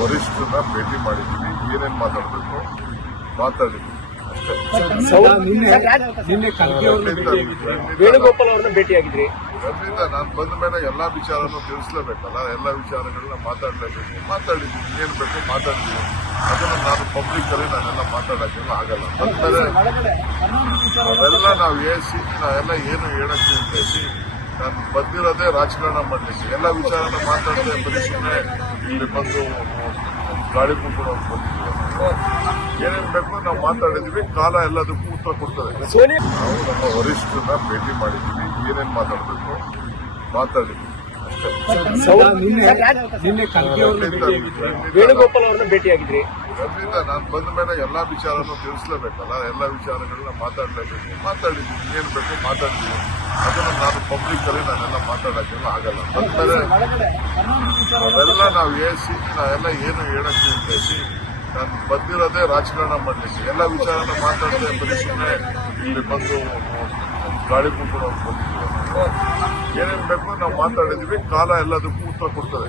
ವರಿಷ್ಠರನ್ನ ಭೇಟಿ ಮಾಡಿದ್ದೀವಿ. ಏನೇನು ಮಾತಾಡಬೇಕು ಮಾತಾಡಿದ್ವಿ ಅಷ್ಟೇ. ನಿನ್ನೆ ಖರ್ಗೆ ಅವ್ರನ್ನ ಭೇಟಿಯಾಗಿದ್ರಿ, ವೇಣುಗೋಪಾಲ್ ಅವ್ರನ್ನ ಭೇಟಿಯಾಗಿದ್ರಿ. ಅದರಿಂದ ನಾನು ಬಂದ ಮೇಲೆ ಎಲ್ಲಾ ವಿಚಾರನೂ ತಿಳಿಸ್ಲೇಬೇಕಲ್ಲ, ಎಲ್ಲ ವಿಚಾರಗಳನ್ನ ಮಾತಾಡಲೇಬೇಕು. ಮಾತಾಡಿದ್ವಿ, ಏನ್ ಬೇಕು ಮಾತಾಡ್ತೀವಿ. ಅದನ್ನ ನಾನು ಪಬ್ಲಿಕ್ ಅಲ್ಲಿ ನಾನೆಲ್ಲ ಮಾತಾಡೋಕ್ಕೆಲ್ಲ ಆಗಲ್ಲ. ಬಂದ್ಮೇಲೆ ಅವೆಲ್ಲ ನಾವು ನಾವೆಲ್ಲ ಏನು ಹೇಳಕ್ಕೆ ಅಂತೇಳಿ ನಾನು ಬಂದಿರೋದೇ ರಾಜಕಾರಣ ಮಾಡಲಿಕ್ಕೆ. ಎಲ್ಲ ವಿಚಾರನ ಮಾತಾಡದೆ ಬರೀ ಸುಮ್ಮನೆ ಇಲ್ಲಿ ಬಂದು ಗಾಳಿ ಕೂತ್ಕೊಂಡು ಬಂದಿದ್ದೀವಿ. ಏನೇನ್ ಬೇಕು ನಾವು ಮಾತಾಡಿದ್ವಿ. ಕಾಲ ಎಲ್ಲದಕ್ಕೂ ಉತ್ತರ ಕೊಡ್ತದೆ. ನಾವು ನಮ್ಮ ವರಿಷ್ಠರನ್ನ ಭೇಟಿ ಮಾಡಿದ್ದೀವಿ. ಏನೇನ್ ಮಾತಾಡಬೇಕು ಮಾತಾಡಿದ್ವಿ ಅಷ್ಟೇ. ನಿನ್ನೆ ಖರ್ಗೆ ಅವ್ರನ್ನ ಭೇಟಿಯಾಗಿದ್ರಿ, ವೇಣುಗೋಪಾಲ್ ಅವ್ರನ್ನ ಭೇಟಿಯಾಗಿದ್ರಿ. ಅದರಿಂದ ನಾನು ಬಂದ ಮೇಲೆ ಎಲ್ಲಾ ವಿಚಾರನೂ ತಿಳಿಸ್ಲೇಬೇಕಲ್ಲ, ಎಲ್ಲ ವಿಚಾರಗಳನ್ನ ಮಾತಾಡಲೇಬೇಕು. ಮಾತಾಡಿದ್ವಿ, ಏನ್ ಬೇಕು ಮಾತಾಡ್ತೀವಿ. ಅದನ್ನ ನಾನು ಪಬ್ಲಿಕ್ ಅಲ್ಲಿ ನಾನೆಲ್ಲ ಮಾತಾಡೋಕ್ಕೆಲ್ಲ ಆಗಲ್ಲ. ಬಂದ್ಮೇಲೆ ಅವೆಲ್ಲ ನಾವು ನಾವೆಲ್ಲ ಏನು ಹೇಳಕ್ಕೆ ಅಂತೇಳಿ ನಾನು ಬಂದಿರೋದೇ ರಾಜಕಾರಣ ಮಾಡಲಿಕ್ಕೆ. ಎಲ್ಲ ವಿಚಾರನ ಮಾತಾಡದೆ ಬರೀ ಸುಮ್ಮನೆ ಇಲ್ಲಿ ಬಂದು ಗಾಳಿ ಕೂತ್ಕೊಂಡು ಬಂದಿದ್ದೀವಿ. ಏನೇನ್ ಬೇಕು ನಾವು ಮಾತಾಡಿದ್ವಿ. ಕಾಲ ಎಲ್ಲದಕ್ಕೂ ಉತ್ತರ ಕೊಡ್ತದೆ.